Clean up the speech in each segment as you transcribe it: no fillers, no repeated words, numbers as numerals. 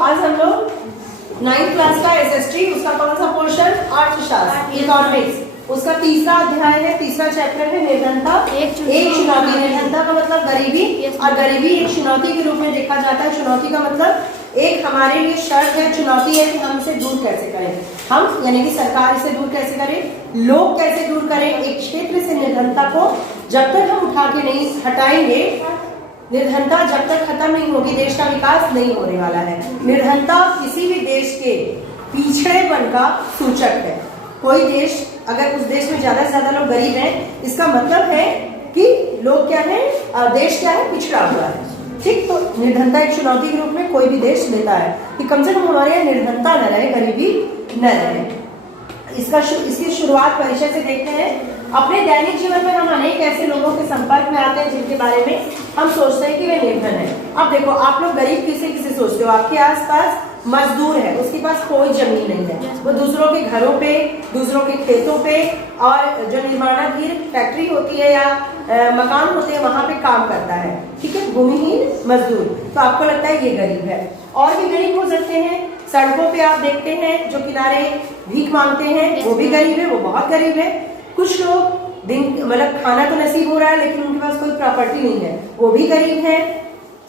आज हम लोग 9th क्लास का एसएसटी उसका कौन सा पोर्शन, अर्थशास्त्र इकोनॉमिक्स, उसका तीसरा अध्याय है, तीसरा चैप्टर है निर्धनता एक चुनौती। निर्धनता का मतलब गरीबी, और गरीबी एक चुनौती के रूप में देखा जाता है। चुनौती का मतलब एक हमारे लिए शर्त है, चुनौती है कि हम इसे दूर कैसे करें, हम यानी कि सरकार इसे दूर कैसे करे, लोग कैसे दूर करें। एक क्षेत्र से निर्धनता को जब तक हम उठा के नहीं हटाएंगे, निर्धनता जब तक खत्म नहीं होगी, देश का विकास नहीं होने वाला है। निर्धनता किसी भी देश के पिछड़ेपन का सूचक है। कोई देश, अगर उस देश में ज्यादा से ज्यादा लोग गरीब हैं, इसका मतलब है कि लोग क्या है, देश क्या है, पिछड़ा हुआ है। ठीक, तो निर्धनता एक चुनौती के रूप में कोई भी देश लेता है कि कम से कम हमारे यहाँ निर्धनता न रहे, गरीबी न रहे। इसकी शुरुआत परिचय से देखते हैं। अपने दैनिक जीवन में हम अनेक ऐसे लोगों के संपर्क में आते हैं जिनके बारे में हम सोचते हैं कि वे निर्धन है। अब देखो, आप लोग गरीब किसे किसे सोचते हो? आपके आसपास मजदूर है, उसके पास कोई जमीन नहीं है, वो दूसरों के घरों पे, दूसरों के खेतों पे, और जो निर्माणाधीन फैक्ट्री होती है या मकान होते हैं वहां पे काम करता है। ठीक है, भूमिहीन मजदूर। तो आपको लगता है ये गरीब है। और भी गरीब हो सकते हैं, सड़कों पे आप देखते हैं जो किनारे भीख मांगते हैं, वो भी गरीब है, वो बहुत गरीब है। कुछ लोग दिन मतलब खाना तो नसीब हो रहा है लेकिन उनके पास कोई प्रॉपर्टी नहीं है, वो भी गरीब है।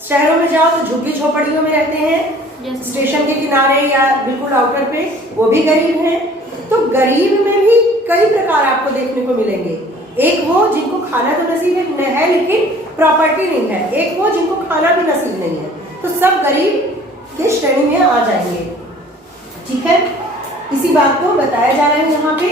शहरों में जाओ तो झुग्गी झोपड़ियों में रहते हैं, स्टेशन के किनारे या बिल्कुल आउटर पे, वो भी गरीब हैं। तो गरीब में भी कई प्रकार आपको देखने को मिलेंगे। एक वो जिनको खाना तो नसीब है लेकिन प्रॉपर्टी नहीं है, एक वो जिनको खाना भी नसीब नहीं है। तो सब गरीब के श्रेणी में आ जाएंगे। ठीक है, इसी बात को बताया जा रहा है यहाँ पे।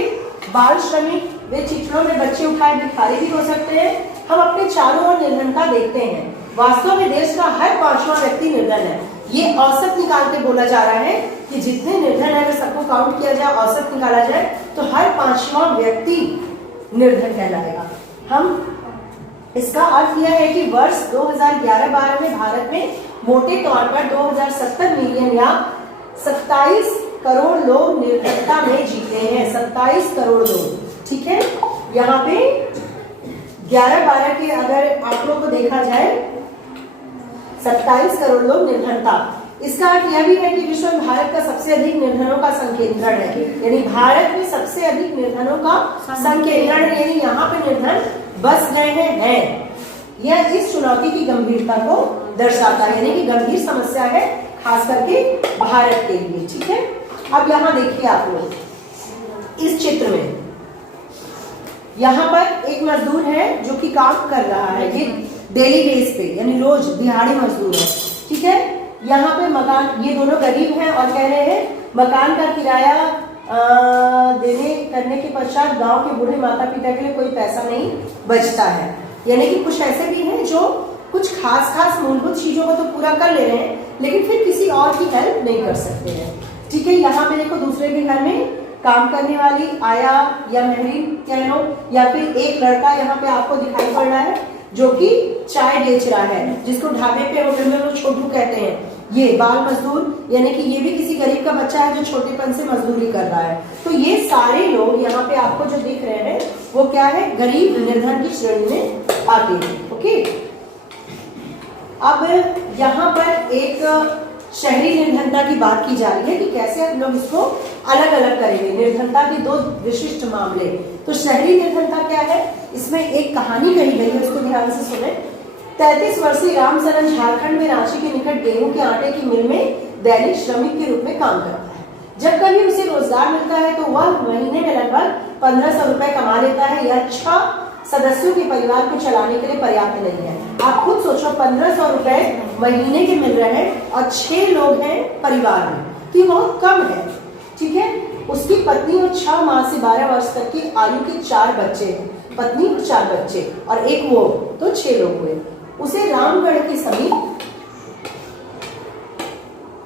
बाल श्रमिक, वे चिट्ठियों में बच्चे उठाए भिखारी भी हो सकते हैं। हम अपने चारों ओर निर्धनता देखते हैं। वास्तव में देश का हर 5वां व्यक्ति निर्धन है। ये औसत निकाल के बोला जा रहा है कि जितने निर्धन है, अगर सबको काउंट किया जाए, औसत निकाला जाए, तो हर 5वां व्यक्ति निर्धन कहलाएगा। हम इसका अर्थ यह है कि वर्ष 2011-12 में भारत में मोटे तौर पर 2070 मिलियन या 27 करोड़ लोग निर्धनता में जीते हैं। 27 करोड़ लोग। ठीक है, यहाँ पे 11-12 के अगर आंकड़ों को देखा जाए, 27 करोड़ लोग निर्धनता। इसका अर्थ यह भी है कि विश्व में भारत का सबसे अधिक निर्धनों का संकेंद्रण है, यानी भारत में सबसे अधिक निर्धनों का संकेंद्रण, यानी यहाँ पे निर्धन बस गए हैं। यह इस चुनौती की गंभीरता को दर्शाता है, यानी कि गंभीर समस्या है खास करके भारत के लिए। ठीक है, अब यहाँ देखिए आप लोग इस चित्र में, यहाँ पर एक मजदूर है जो कि काम कर रहा है, ये डेली बेस पे, यानी रोज दिहाड़ी मजदूर है। ठीक है, यहाँ पे मकान, ये दोनों गरीब हैं और कह रहे हैं मकान का किराया देने करने के पश्चात गांव के बूढ़े माता पिता के लिए कोई पैसा नहीं बचता है। यानी कि कुछ ऐसे भी हैं जो कुछ खास मूलभूत चीजों को तो पूरा कर ले रहे हैं लेकिन फिर किसी और की हेल्प नहीं कर सकते हैं। ठीक है, यहाँ पे देखो दूसरे के घर में काम करने वाली आया या महरीन कह लो, या फिर एक लड़का यहाँ पे आपको दिखाई पड़ रहा है जो कि चाय बेच रहा है, जिसको ढाबे पे होटल में लोग छोटू कहते हैं। ये बाल मजदूर, यानी कि ये भी किसी गरीब का बच्चा है जो छोटेपन से मजदूरी कर रहा है। तो ये सारे लोग यहाँ पे आपको जो दिख रहे हैं वो क्या है, गरीब निर्धन की श्रेणी में आते हैं। ओके, अब यहाँ पर एक शहरी निर्धनता की बात की जा रही है कि कैसे हम लोग इसको अलग अलग करेंगे। निर्धनता के दो विशिष्ट मामले। तो शहरी निर्धनता क्या है, इसमें एक कहानी कही गई है, उसको ध्यान से सुने। 33 वर्षीय रामचरण झारखंड में रांची के निकट गेहूं के आटे की मिल में दैनिक श्रमिक के रूप में काम करता है। जब कभी उसे रोजगार मिलता है तो वह महीने में लगभग 1500 रुपए कमा लेता है। यह 6 सदस्यों के परिवार को चलाने के लिए पर्याप्त नहीं है। आप खुद सोचो, 1500 रुपए महीने के मिल रहे हैं और 6 लोग हैं परिवार में, तो ये बहुत कम है। ठीक है, उसकी पत्नी और 6 माह से 12 वर्ष तक की आयु के 4 बच्चे हैं, पत्नी और 4 बच्चे और एक वो, तो 6 लोग हुए। उसे रामगढ़ के समीप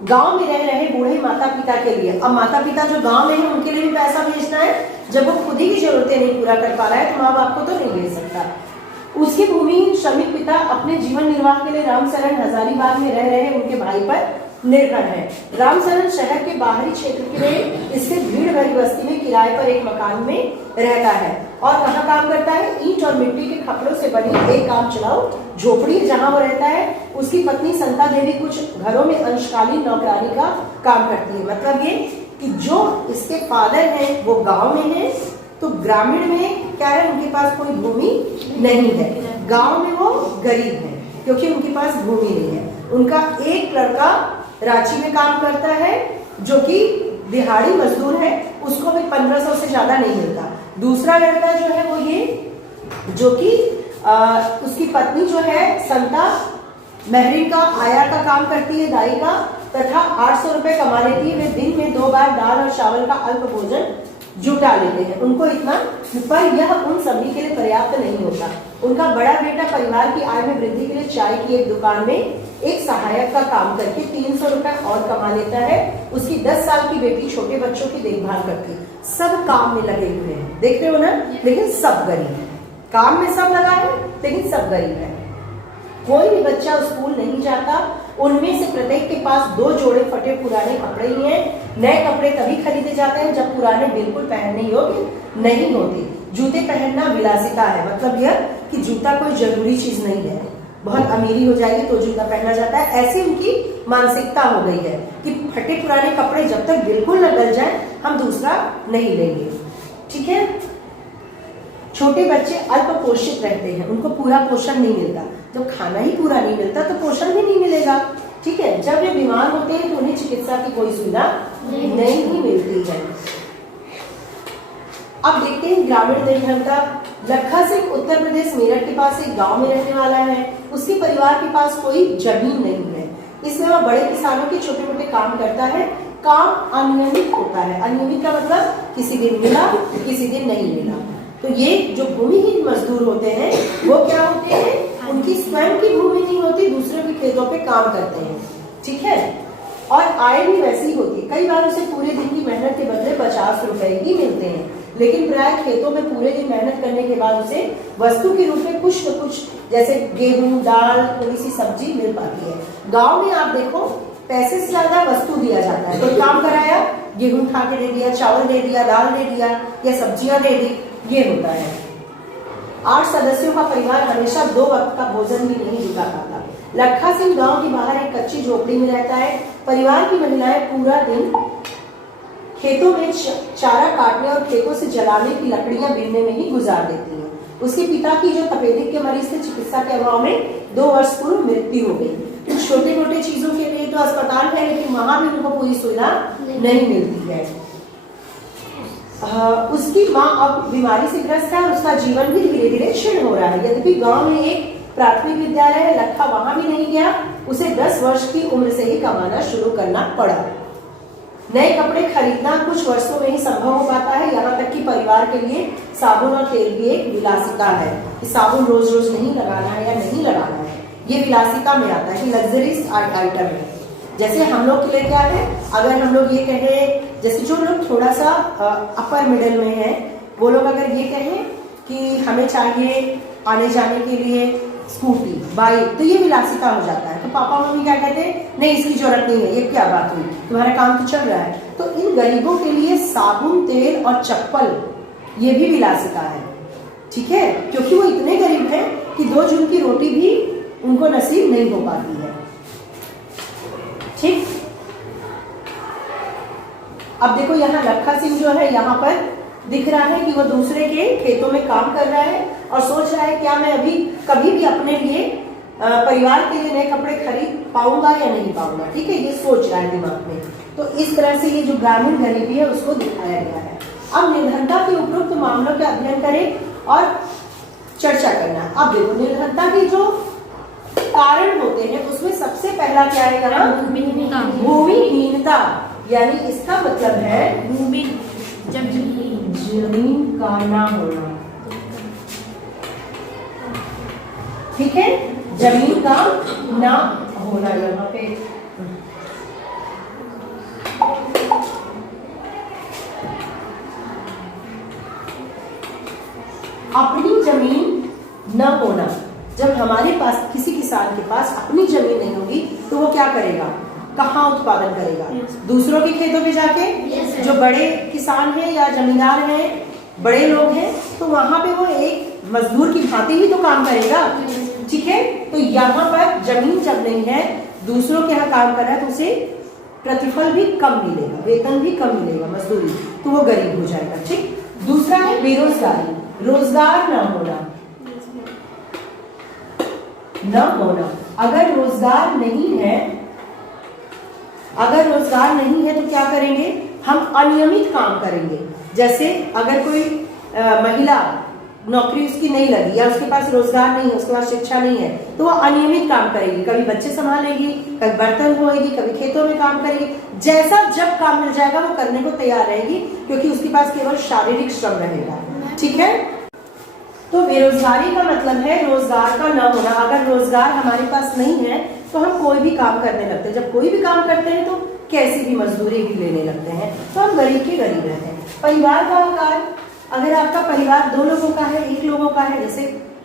गांव में रह रहे बूढ़े माता पिता के लिए, अब माता पिता जो गांव में है उनके लिए भी पैसा भेजना है। जब वो खुद ही की जरूरतें नहीं पूरा कर पा रहा है तो माँ बाप को तो नहीं भेज सकता। उसके भूमिहीन श्रमिक पिता अपने जीवन निर्वाह के लिए रामचरण हजारीबाग में रह रहे उनके भाई पर निर्भर है। रामचरण शहर के बाहरी क्षेत्र के लिए इससे भीड़ भरी बस्ती में किराए पर एक मकान में रहता है और कहाँ काम करता है? ईंट और मिट्टी के खपड़ों से बनी एक काम चलाओ झोपड़ी जहाँ वो रहता है। उसकी पत्नी संता देवी कुछ घरों में अंशकालीन नौकरानी का काम करती है। मतलब ये कि जो इसके फादर हैं वो गांव में हैं, तो ग्रामीण में क्या है, उनके पास कोई भूमि नहीं है। गांव में वो गरीब है क्योंकि उनके पास भूमि नहीं है। उनका एक लड़का रांची में काम करता है जो कि दिहाड़ी मजदूर है, उसको भी 1500 से ज्यादा नहीं मिलता। दूसरा लड़का जो है वो ये जो कि उसकी पत्नी जो है संता महरी का आया का काम करती है, दाई का, तथा 800 रुपए कमा लेती है। वे दिन में 2 बार दाल और चावल का अल्प भोजन जुटा लेते हैं। उनको इतना, पर यह उन सभी के लिए पर्याप्त नहीं होता। उनका बड़ा बेटा परिवार की आय में वृद्धि के लिए चाय की एक दुकान में एक सहायक का काम करके 300 रुपए और कमा लेता है। उसकी 10 साल की बेटी छोटे बच्चों की देखभाल करती है। सब काम में लगे हुए हैं, देख रहे हो ना, लेकिन सब गरीब है। काम में सब लगा है लेकिन सब गरीब है। कोई भी बच्चा स्कूल नहीं जाता। उनमें से प्रत्येक के पास 2 जोड़े फटे पुराने कपड़े ही हैं। नए कपड़े तभी खरीदे जाते हैं जब पुराने बिल्कुल पहनने योग्य नहीं होते। जूते पहनना विलासिता है, मतलब यह कि जूता कोई जरूरी चीज नहीं है। बहुत अमीरी हो जाएगी तो जूता पहना जाता है, ऐसी उनकी मानसिकता हो गई है कि फटे पुराने कपड़े जब तक बिल्कुल न गल जाए हम दूसरा नहीं लेंगे। ठीक है। छोटे बच्चे अल्प पोषित रहते हैं, उनको पूरा पोषण नहीं मिलता। जब खाना ही पूरा नहीं मिलता तो पोषण भी नहीं मिलेगा। ठीक है। जब वे बीमार होते हैं तो उन्हें चिकित्सा की कोई सुविधा नहीं मिलती है। अब देखते हैं ग्रामीण निर्धनता। लखा सिंह उत्तर प्रदेश मेरठ के पास एक गांव में रहने वाला है। उसके परिवार के पास कोई जमीन नहीं है, इसलिए वह बड़े किसानों के छोटे मोटे काम करता है। काम अनियमित होता है। अनियमित का मतलब किसी दिन मिला किसी दिन नहीं मिला। तो ये जो भूमिहीन मजदूर होते हैं वो क्या होते हैं, उनकी स्वयं की भूमि नहीं होती, दूसरों के खेतों पे काम करते हैं। ठीक है। और आय भी वैसी होती है। कई बार उसे पूरे दिन की मेहनत के बदले 50 रुपए ही मिलते हैं, लेकिन प्राय खेतों में पूरे दिन मेहनत करने के बाद उसे वस्तु के रूप में कुछ न कुछ जैसे गेहूं, दाल, थोड़ी सी सब्जी मिल पाती है। गाँव में आप देखो पैसे से ज्यादा वस्तु दिया जाता है। कोई काम कराया, गेहूं उठा के दे दिया, चावल दे दिया, दाल दे दिया या सब्जियां दे दी, ये होता है। 8 सदस्यों का परिवार हमेशा 2 वक्त का भोजन भी नहीं जुटा पाता। लखा सिंह गांव के बाहर एक कच्ची झोपड़ी में रहता है। परिवार की महिलाएं पूरा दिन खेतों में चारा काटने और खेतों से जलाने की लकड़ियां बीनने में ही गुजार देती हैं। उसके पिता की जो तपेदिक के मरीज से चिकित्सा के अभाव में 2 वर्ष पूर्व मृत्यु हो गई। छोटे मोटे चीजों के लिए तो अस्पताल है, लेकिन वहां भी उनको पूरी सुविधा नहीं मिलती है। उसकी माँ अब बीमारी से ग्रस्त है और उसका जीवन भी धीरे धीरे क्षीण हो रहा है। यद्यपि गांव में एक प्राथमिक विद्यालय है, लखा वहां भी नहीं गया। उसे 10 वर्ष की उम्र से ही कमाना शुरू करना पड़ा। नए कपड़े खरीदना कुछ वर्षों में ही संभव हो पाता है। यहाँ तक कि परिवार के लिए साबुन और तेल भी एक विलासिता है कि साबुन रोज रोज नहीं लगाना है या नहीं लगाना है, ये विलासिता में आता है कि लग्जरीज आइटम है। जैसे हम लोग के लिए क्या है, अगर हम लोग ये कहें, जैसे जो लोग थोड़ा सा अपर मिडिल में हैं, वो लोग अगर ये कहें कि हमें चाहिए आने जाने के लिए स्कूटी, बाइक, तो ये विलासिता हो जाता है। तो पापा मम्मी क्या कहते हैं, नहीं इसकी जरूरत नहीं है, ये क्या बात हुई, तुम्हारा काम तो चल रहा है। तो इन गरीबों के लिए साबुन, तेल और चप्पल ये भी विलासिता है। ठीक है। क्योंकि वो इतने गरीब हैं कि 2 जून की रोटी भी उनको नसीब नहीं हो पाती है। ठीक। अब देखो यहाँ लखा सिंह जो है यहाँ पर दिख रहा है कि वो दूसरे के खेतों में काम कर रहा है और सोच रहा है क्या मैं अभी कभी भी अपने लिए परिवार के लिए नए कपड़े खरीद पाऊंगा या नहीं पाऊंगा। ठीक है, ये सोच रहा है दिमाग में। तो इस तरह से ये जो ग्रामीण गरीबी है उसको दिखाया गया है। अब निर्धनता के उपरोक्त मामलों का अध्ययन करें और चर्चा करना। अब देखो निर्धनता के जो कारण होते हैं उसमें सबसे पहला क्या है यहाँ, भूमिहीनता। यानी इसका मतलब है भूमि, जमीन का ना होना। ठीक है, जमीन का ना होना। यहाँ पे अपनी जमीन न होना। जब हमारे पास, किसी किसान के पास अपनी जमीन नहीं होगी तो वो क्या करेगा, कहाँ उत्पादन करेगा, दूसरों के खेतों में जाके। जो बड़े किसान हैं या जमींदार हैं, बड़े लोग हैं, तो तो वहां पे वो एक मजदूर की भांति ही तो काम करेगा, ठीक है। तो यहाँ पर जमीन जब नहीं है, दूसरों के यहाँ काम कर रहा है, तो उसे प्रतिफल भी कम मिलेगा, वेतन भी कम मिलेगा, मजदूरी, तो वो गरीब हो जाएगा, ठीक। दूसरा है बेरोजगारी, रोजगार न होना, न होना। अगर रोजगार नहीं है, अगर रोजगार नहीं है तो क्या करेंगे हम, अनियमित काम करेंगे। जैसे अगर कोई महिला नौकरी उसकी नहीं लगी या उसके पास रोजगार नहीं है, उसके पास शिक्षा नहीं है, तो वो अनियमित काम करेगी, कभी बच्चे संभालेगी, कभी बर्तन धोएगी, कभी खेतों में काम करेगी, जैसा जब काम मिल जाएगा वो करने को तैयार रहेगी, क्योंकि उसके पास केवल शारीरिक श्रम रहेगा, ठीक है। तो बेरोजगारी का मतलब है रोजगार का न होना। अगर रोजगार हमारे पास नहीं है तो हम कोई भी काम करने लगते हैं, जब कोई भी काम करते हैं तो कैसी भी मजदूरी भी लेने लगते हैं, तो हम गरीब के गरीब रहते हैं। परिवार का आकार, अगर आपका परिवार 2 लोगों का है, 1 लोगों का है, जैसे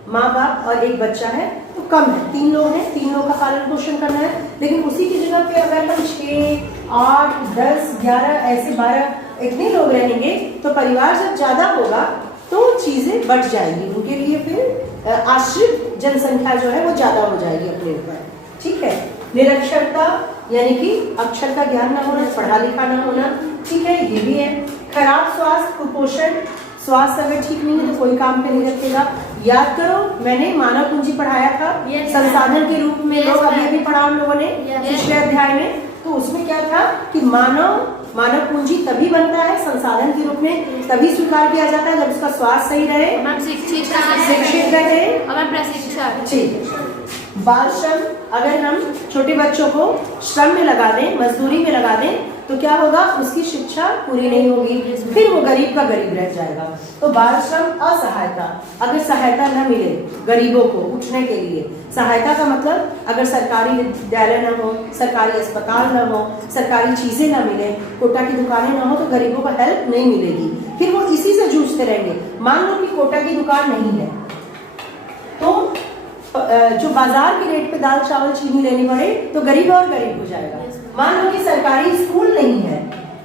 माँ बाप और 1 बच्चा है, तो कम है, 3 लोग हैं, 3 लोग का पालन पोषण करना है। लेकिन उसी की जगह पे अगर हम 6, 8, 10, 11 ऐसे 12 इतने लोग रहेंगे, तो परिवार जब ज्यादा होगा तो चीजें बढ़ जाएंगी, उनके लिए फिर आश्रित जनसंख्या जो है वो ज्यादा हो जाएगी अपने ऊपर, ठीक है। निरक्षरता यानी कि अक्षर का ज्ञान ना होना, पढ़ा लिखा ना होना, ठीक है, ये भी है। खराब स्वास्थ्य, कुपोषण, स्वास्थ्य अगर ठीक नहीं है तो कोई काम पे नहीं रखेगा। याद करो मैंने मानव पूंजी पढ़ाया था, संसाधन के रूप में, लोग अभी पढ़ा हम लोगों ने पिछले अध्याय में। तो उसमें क्या था कि मानव पूंजी तभी बनता है संसाधन के रूप में, तभी स्वीकार किया जाता है जब उसका स्वास्थ्य सही रहे, शिक्षित रहे, ठीक। बाल श्रम, अगर हम छोटे बच्चों को श्रम में लगा दें, मजदूरी में लगा दें, तो क्या होगा, उसकी शिक्षा पूरी नहीं होगी, फिर वो गरीब का गरीब रह जाएगा। तो बाल श्रम, असहायता, अगर सहायता न मिले गरीबों को उठने के लिए, सहायता का मतलब अगर सरकारी विद्यालय न हो, सरकारी अस्पताल न हो, सरकारी चीजें न मिले, कोटा की दुकानें न हो, तो गरीबों को हेल्प नहीं मिलेगी, फिर वो इसी से जूझते रहेंगे। मान लो कि कोटा की दुकान नहीं है, तो जो बाजार के रेट पे दाल चावल चीनी लेनी पड़े तो गरीब और गरीब हो जाएगा। मान लो कि सरकारी स्कूल नहीं है,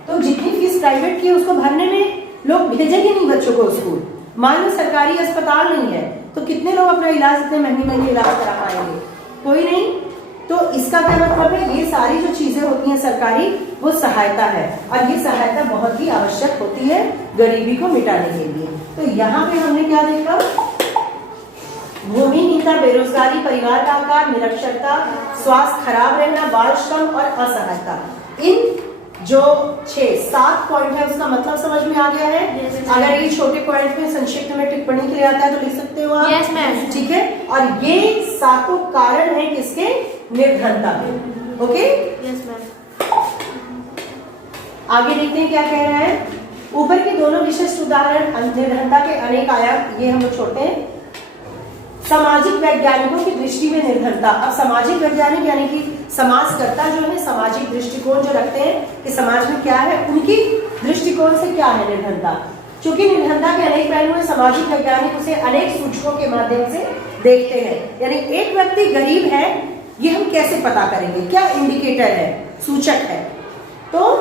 तो जितनी फीस प्राइवेट की है उसको भरने में लोग भेजेंगे नहीं बच्चों को स्कूल। मान लो सरकारी अस्पताल नहीं है, तो कितने लोग अपना इलाज, इतने महंगे इलाज करा पाएंगे, कोई नहीं। तो इसका क्या मतलब है, ये सारी जो चीजें होती हैं सरकारी, वो सहायता है, और ये सहायता बहुत ही आवश्यक होती है गरीबी को मिटाने के लिए। तो यहाँ पे हमने क्या देखा, भूमिहीनता, बेरोजगारी, परिवार का आकार, निरक्षरता, स्वास्थ्य खराब रहना, बाल श्रम और असहायता, इन जो 6-7 पॉइंट है उसका मतलब समझ में आ गया है। अगर ये छोटे पॉइंट में संक्षिप्त में टिप्पणी के लिए आता है तो लिख सकते हो आप, यस मैम, ठीक है। और ये 7 कारण है किसके, निर्धनता के, ओके, यस मैम। आगे देखते हैं क्या कह रहा है। ऊपर के दोनों विशिष्ट उदाहरण निर्धनता के अनेक आयाम, ये हम छोड़ते हैं। सामाजिक वैज्ञानिकों की दृष्टि में निर्धनता, अब सामाजिक वैज्ञानिक यानी कि समाजकर्ता जो है, सामाजिक दृष्टिकोण जो रखते हैं कि समाज में क्या है, उनकी दृष्टिकोण से क्या है निर्धनता। चूंकि निर्धनता के अनेक पहलू हैं, सामाजिक वैज्ञानिक उसे अनेक सूचकों के माध्यम से देखते हैं। यानी एक व्यक्ति गरीब है, ये हम कैसे पता करेंगे, क्या इंडिकेटर है, सूचक है। तो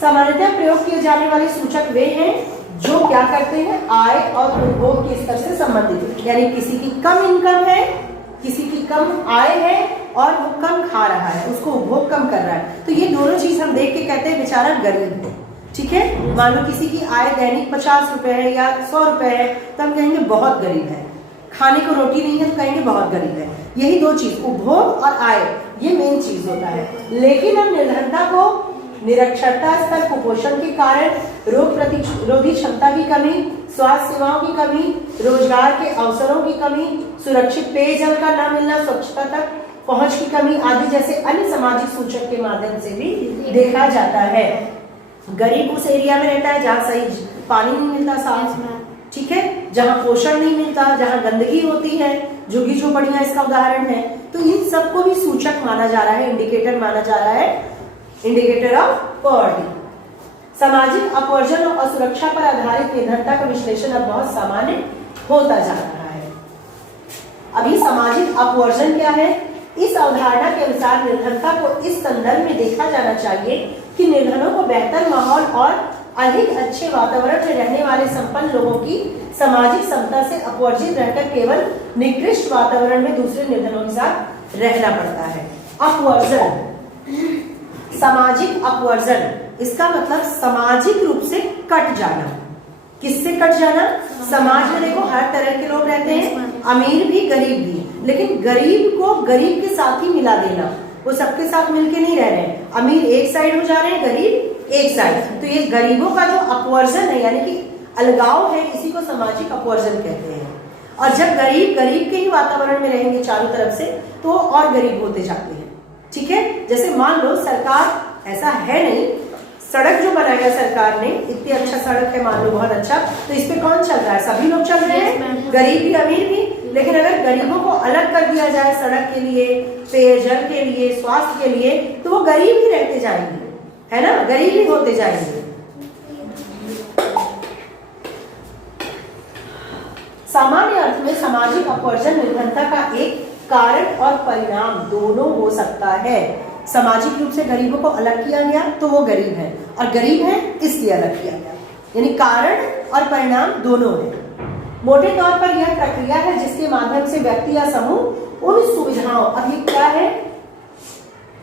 सामान्यतः प्रयोग किए जाने वाले सूचक वे हैं जो क्या करते हैं, आय और उपभोग के स्तर से संबंधित, यानी किसी की कम इनकम है, किसी की कम आय है और वो कम खा रहा है, उसको उपभोग कम कर रहा है, तो ये दोनों चीज हम देख के कहते हैं बेचारा गरीब है, ठीक है। मान लो किसी की आय दैनिक 50 रुपए है या 100 रुपए है, तो हम कहेंगे बहुत गरीब है। खाने को रोटी नहीं है तो कहेंगे बहुत गरीब है। यही 2 चीज, उपभोग और आय, ये मेन चीज होता है। लेकिन हम निर्धनता को निरक्षरता स्तर, कुपोषण के कारण, रोग प्रतिरोधी क्षमता की कमी, स्वास्थ्य सेवाओं की कमी, रोजगार के अवसरों की कमी, सुरक्षित पेयजल का न मिलना, स्वच्छता तक पहुंच की कमी आदि जैसे अन्य सामाजिक सूचक के माध्यम से भी देखा जाता है। गरीब उस एरिया में रहता है जहाँ सही पानी नहीं मिलता साफ, ठीक है, जहाँ पोषण नहीं मिलता, जहाँ गंदगी होती है, झुग्गी झोपड़ियां इसका उदाहरण है। तो इन सबको भी सूचक माना जा रहा है, इंडिकेटर माना जा रहा है, इंडिकेटर ऑफ पॉवर्टी। सामाजिक अपवर्जन और सुरक्षा पर आधारित निर्धनता का विश्लेषण अब बहुत सामान्य होता जा रहा है। अभी सामाजिक अपवर्जन क्या है, इस अवधारणा के अनुसार निर्धनता को इस संदर्भ में देखा जाना चाहिए कि निर्धनों को बेहतर माहौल और अधिक अच्छे वातावरण में रहने वाले संपन्न लोगों की सामाजिक समता से अपवर्जित रहकर केवल निकृष्ट वातावरण में दूसरे निर्धनों के साथ रहना पड़ता है। अपवर्जन, सामाजिक अपवर्जन, इसका मतलब सामाजिक रूप से कट जाना। किससे कट जाना? समाज में देखो हर तरह के लोग रहते हैं, अमीर भी गरीब भी, लेकिन गरीब को गरीब के साथ ही मिला देना, वो सबके साथ मिलके नहीं रह रहे हैं। अमीर एक साइड हो जा रहे हैं, गरीब एक साइड। तो ये गरीबों का जो अपवर्जन है यानी कि अलगाव है, इसी को सामाजिक अपवर्जन कहते हैं। और जब गरीब गरीब के ही वातावरण में रहेंगे चारों तरफ से, तो और गरीब होते जाते हैं। ठीक है, जैसे मान लो सरकार, ऐसा है नहीं, सड़क जो बनाया सरकार ने, इतनी अच्छा सड़क है मान लो, बहुत अच्छा, तो इस पे कौन चल रहा है? सभी लोग चल रहे हैं, गरीब भी अमीर भी। लेकिन अगर गरीबों को अलग कर दिया जाए सड़क के लिए, पेयजल के लिए, स्वास्थ्य के लिए, तो वो गरीब ही रहते जाएंगे, है ना, गरीब ही होते जाएंगे। सामान्य अर्थ में सामाजिक अपवर्जन निर्धनता का एक कारण और परिणाम दोनों हो सकता है। सामाजिक रूप से गरीबों को अलग किया गया तो वो गरीब है, और गरीब है इसलिए अलग किया गया, यानी कारण और परिणाम दोनों है। मोटे तौर पर यह प्रक्रिया है जिसके माध्यम से व्यक्ति या समूह उन सुविधाओं, अब ये क्या है?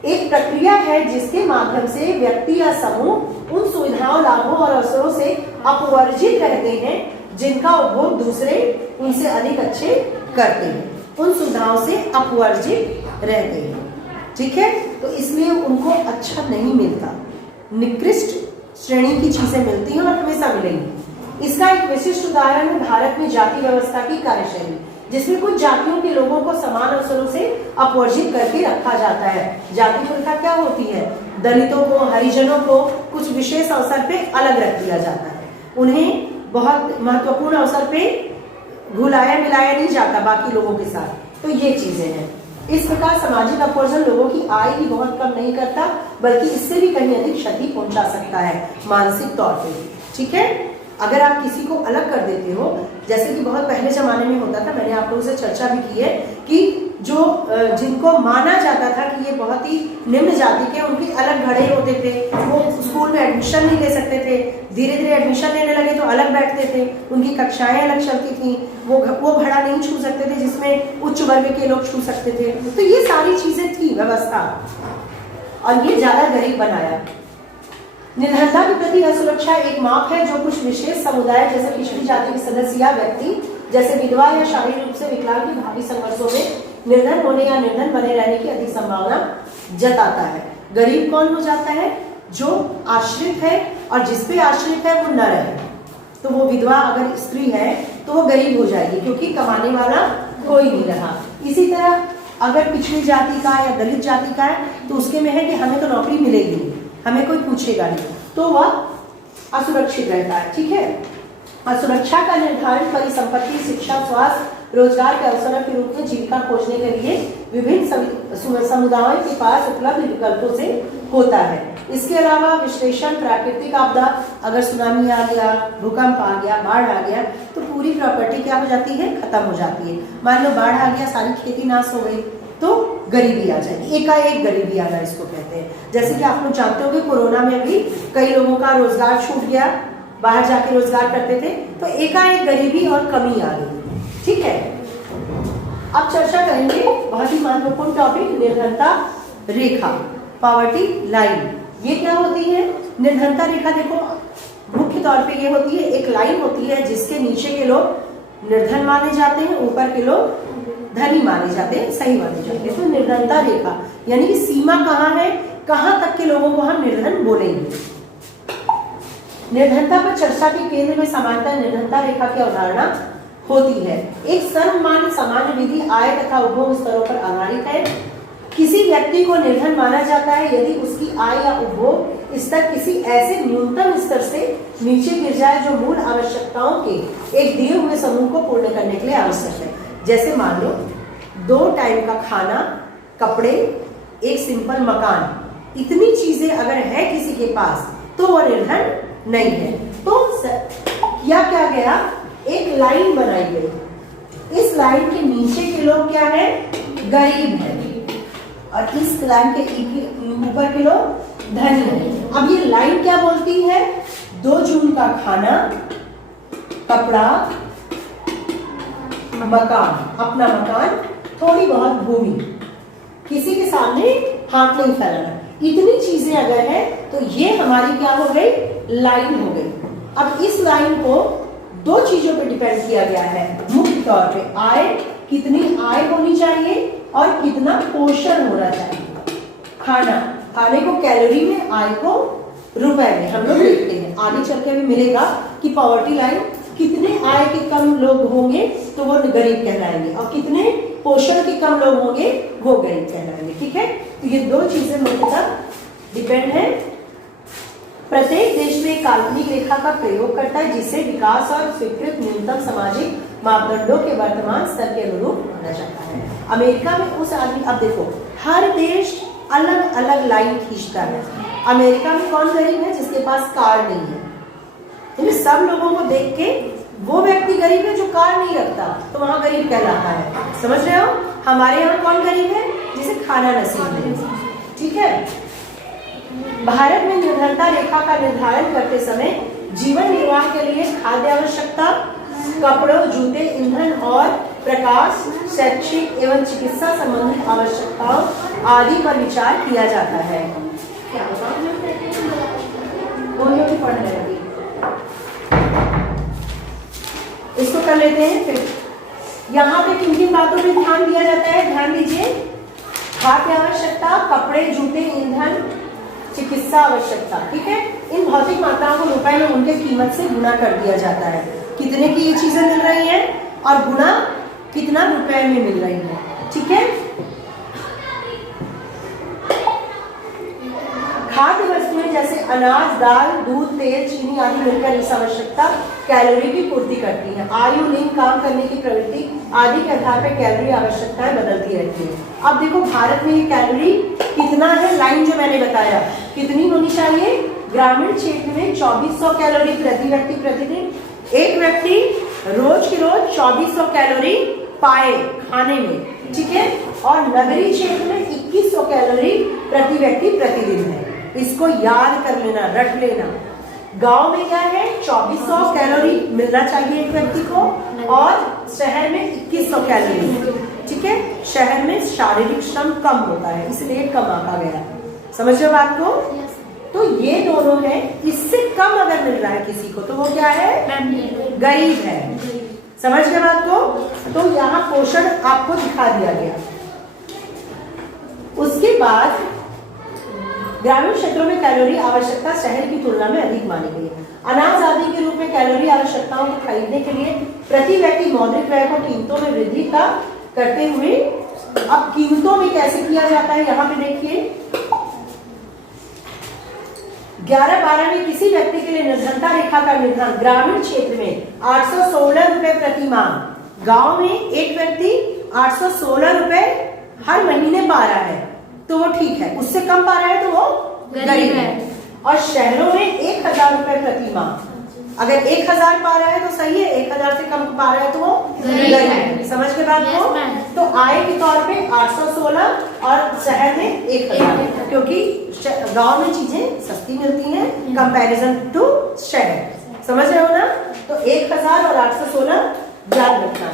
एक प्रक्रिया है जिसके माध्यम से व्यक्ति या समूह उन सुविधाओं, लाभों और अवसरों से अपवर्जित रहते हैं जिनका उपभोग दूसरे उनसे अधिक अच्छे करते हैं। उन सुविधाओं से अपवर्जित रहते हैं, ठीक है, तो इसलिए उनको अच्छा नहीं मिलता, निकृष्ट श्रेणी की चीजें मिलती हैं और हमेशा मिलेंगी। इसका एक विशिष्ट उदाहरण है भारत में जाति व्यवस्था की कार्यशैली, जिसमें कुछ जातियों के लोगों को समान अवसरों से अपवर्जित करके रखा जाता है। जाति प्रथा क्या होती है? दलितों को, हरिजनों को कुछ विशेष अवसर पे अलग रख दिया जाता है, उन्हें बहुत महत्वपूर्ण अवसर पे भुलाया मिलाया नहीं जाता बाकी लोगों के साथ। तो ये चीजें हैं। इस प्रकार सामाजिक अपवर्जन लोगों की आय ही बहुत कम नहीं करता, बल्कि इससे भी कहीं अधिक क्षति पहुंचा सकता है मानसिक तौर पे। ठीक है, अगर आप किसी को अलग कर देते हो, जैसे कि बहुत पहले जमाने में होता था, मैंने आप लोगों से चर्चा भी की है कि जो जिनको माना जाता था कि ये बहुत ही निम्न जाति के, उनके अलग घड़े होते थे, वो स्कूल में एडमिशन नहीं ले सकते थे, धीरे धीरे एडमिशन लेने लगे तो अलग बैठते थे, उनकी कक्षाएं अलग चलती थी, वो घड़ा नहीं छू सकते थे जिसमें उच्च वर्ग के लोग छू सकते थे। तो ये सारी चीजें थी व्यवस्था, और ये ज्यादा गरीब बनाया। निर्धनता के प्रति असुरक्षा एक माप है जो कुछ विशेष समुदाय जैसे पिछड़ी जाति के सदस्य या व्यक्ति जैसे विधवा या शारीरिक रूप से विकलांग की भावी संघर्षों में निर्धन होने या निर्धन बने रहने की अधिक संभावना जताता है। गरीब कौन हो जाता है? जो आश्रित है, और जिसपे आश्रित है वो न रहे। तो वो विधवा अगर स्त्री है तो वो गरीब हो जाएगी, क्योंकि कमाने वाला कोई नहीं रहा। इसी तरह अगर पिछड़ी जाति का या दलित जाति का है तो उसके में है कि हमें तो नौकरी मिलेगी नहीं, हमें कोई पूछेगा नहीं, तो वह असुरक्षित रहता है। ठीक है, असुरक्षा का निर्धारण परिसंपत्ति, शिक्षा, स्वास्थ्य, रोजगार के अवसरों के रूप में जीविका खोजने के लिए विभिन्न समुदायों के पास उपलब्ध विकल्पों से होता है। इसके अलावा विश्लेषण, प्राकृतिक आपदा, अगर सुनामी आ गया, भूकंप आ गया, बाढ़ आ गया, तो पूरी प्रॉपर्टी क्या हो जाती है? खत्म हो जाती है। मान लो बाढ़ आ गया, सारी खेती नाश हो गई, तो गरीबी आ जाएगी, एकाएक गरीबी आना इसको कहते हैं। जैसे कि आप लोग जानते होंगे कोरोना में भी कई लोगों का रोजगार छूट गया, बाहर जाके रोजगार करते थे, तो एकाएक गरीबी और कमी आ गई। ठीक है, अब चर्चा करेंगे बहुत ही महत्वपूर्ण टॉपिक, निर्धनता रेखा, पॉवर्टी लाइन। ये क्या होती है? निर्धनता रेखा देखो मुख्य तौर पे ये होती है, एक लाइन होती है जिसके नीचे के लोग निर्धन माने जाते हैं, ऊपर के लोग धनी माने जाते हैं, सही माने जाते हैं। तो निर्धनता रेखा यानी कि सीमा कहाँ है, कहाँ तक के लोगों को हम निर्धन बोलेंगे। निर्धनता पर चर्चा के केंद्र में सामान्यतः निर्धनता रेखा की अवधारणा होती है। एक सर्वमान्य सामान्य विधि आय तथा उपभोग स्तरों पर आधारित है। किसी व्यक्ति को निर्धन माना जाता है यदि उसकी आय या उपभोग स्तर किसी ऐसे न्यूनतम स्तर से नीचे गिर जाए जो मूल आवश्यकताओं के एक दिए हुए समूह को पूर्ण करने के लिए आवश्यक है। जैसे मान लो 2 टाइम का खाना, कपड़े, एक सिंपल मकान, इतनी चीजें अगर है किसी के पास तो वो निर्धन नहीं है। तो किया क्या गया, एक लाइन बनाई गई, इस लाइन के नीचे के लोग क्या है? गरीब है, और इस लाइन के ऊपर के लोग धनी है। अब ये लाइन क्या बोलती है? 2 जून का खाना, कपड़ा, मकान, अपना मकान, थोड़ी बहुत भूमि, किसी के सामने हाथ नहीं फैलाना। इतनी चीजें अगर है तो ये हमारी क्या हो गई, लाइन हो गई। अब इस लाइन को 2 चीजों पे डिपेंड किया गया है मुख्य तौर पे, आय, कितनी आय होनी चाहिए और कितना पोषण होना चाहिए। खाने को कैलोरी में, आय को रुपए में हम लोग देखते हैं। आगे चल के भी मिलेगा कि पॉवर्टी लाइन, कितने आय के कम लोग होंगे तो वो गरीब कहलाएंगे और कितने पोषण के कम लोग होंगे वो गरीब कहलाएंगे। ठीक है, तो ये 2 चीजें मुख्यतः डिपेंड है। प्रत्येक देश में काल्पनिक रेखा का प्रयोग करता है जिसे विकास और स्वीकृत न्यूनतम सामाजिक मापदंडों के वर्तमान स्तर के अनुरूप माना जाता है। अमेरिका में उस आदमी, अब देखो हर देश अलग अलग लाइन खींचता है। अमेरिका में कौन गरीब है, जिसके पास कार नहीं है। तो सब लोगों को देख के वो व्यक्ति गरीब है जो कार नहीं रखता, तो वहां गरीब कहलाता है। समझ रहे हो? हमारे यहाँ कौन गरीब है, जिसे खाना नसीब नहीं। ठीक है, भारत में निर्धनता रेखा का निर्धारण करते समय जीवन निर्वाह के लिए खाद्य आवश्यकता, कपड़ों, जूते, ईंधन और प्रकाश, शैक्षिक एवं चिकित्सा संबंधित आवश्यकताओं आदि पर विचार किया जाता है। क्या पढ़ रहे हैं, इसको कर लेते हैं। फिर यहाँ पे किन किन बातों पे ध्यान दिया जाता है, ध्यान दीजिए। खाद्य आवश्यकता, कपड़े, जूते, ईंधन, चिकित्सा आवश्यकता। ठीक है, इन भौतिक मात्राओं को रुपए में उनके कीमत से गुणा कर दिया जाता है। कितने की ये चीजें मिल रही हैं और गुणा कितना रुपए में मिल रही है। ठीक है, खाद्य वस्तुएं जैसे अनाज, दाल, दूध, तेल, चीनी आदि मिलकर इस आवश्यकता कैलोरी की पूर्ति करती है। आयु, लिंग, काम करने की प्रवृत्ति आदि के आधार पर कैलोरी आवश्यकताएं बदलती रहती है। अब देखो भारत में ये कैलोरी कितना है, लाइन जो मैंने बताया कितनी होनी चाहिए। ग्रामीण क्षेत्र में 2400 कैलोरी प्रति व्यक्ति प्रतिदिन। एक व्यक्ति रोज के रोज 2400 कैलोरी पाए खाने में। ठीक है, और नगरीय क्षेत्र में 2100 कैलोरी प्रति व्यक्ति प्रतिदिन है। इसको याद कर लेना, रट लेना। गांव में क्या है, 2400 कैलोरी मिलना चाहिए एक व्यक्ति को और शहर में 2100 कैलोरी। ठीक है, शहर में शारीरिक श्रम कम होता है इसलिए कम आंका गया। समझ रहे हो बात को? तो ये दोनों है, इससे कम अगर मिल रहा है किसी को तो वो क्या है, गरीब है। समझ गए बात को? तो यहाँ पोषण आपको दिखा दिया गया। उसके बाद ग्रामीण क्षेत्रों में कैलोरी आवश्यकता शहर की तुलना में अधिक मानी गई है। अनाज आदि के रूप में कैलोरी आवश्यकताओं को खरीदने के लिए प्रति व्यक्ति मौद्रिक व्यय को कीमतों में वृद्धि का करते हुए, अब कीमतों में कैसे किया जाता है यहाँ पे देखिए। 11-12 में किसी व्यक्ति के लिए निर्धनता रेखा का निर्धारण ग्रामीण क्षेत्र में 816 रुपए प्रति माह। गांव में एक व्यक्ति 816 रुपए हर महीने पा रहा है तो वो ठीक है, उससे कम पा रहा है तो वो गरीब है। और शहरों में 1000 रुपए प्रति माह। अगर 1000 पा रहा है तो सही है, 1000 से कम पा रहा है तो वो गरीब है। समझ के बात को? तो आय के तौर पे 816 और शहर में 1000, क्योंकि गांव में चीजें सस्ती मिलती हैं कंपैरिजन टू शहर। समझ रहे हो ना? तो 1000 और 816 याद रखना।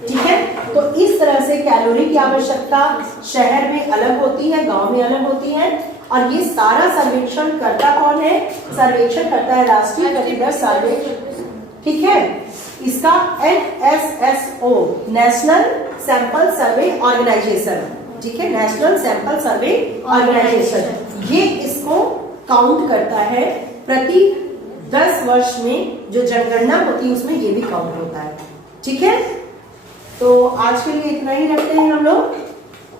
ठीक है, तो इस तरह से कैलोरी की आवश्यकता शहर में अलग होती है, गांव में अलग होती है। और ये सारा सर्वेक्षण करता कौन है? सर्वेक्षण करता है राष्ट्रीय प्रतिदर सर्वेक्षण। ठीक है, इसका NSSO, national sample survey organisation. ठीक है, नेशनल सैंपल सर्वे ऑर्गेनाइजेशन ये इसको काउंट करता है। प्रति 10 वर्ष में जो जनगणना होती है उसमें ये भी काउंट होता है। ठीक है, तो आज के लिए इतना ही रखते हैं हम लोग।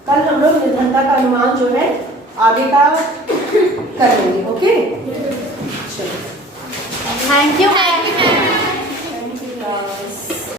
कल हम लोग निर्धनता का अनुमान जो है आगे का कर लेंगे। ओके।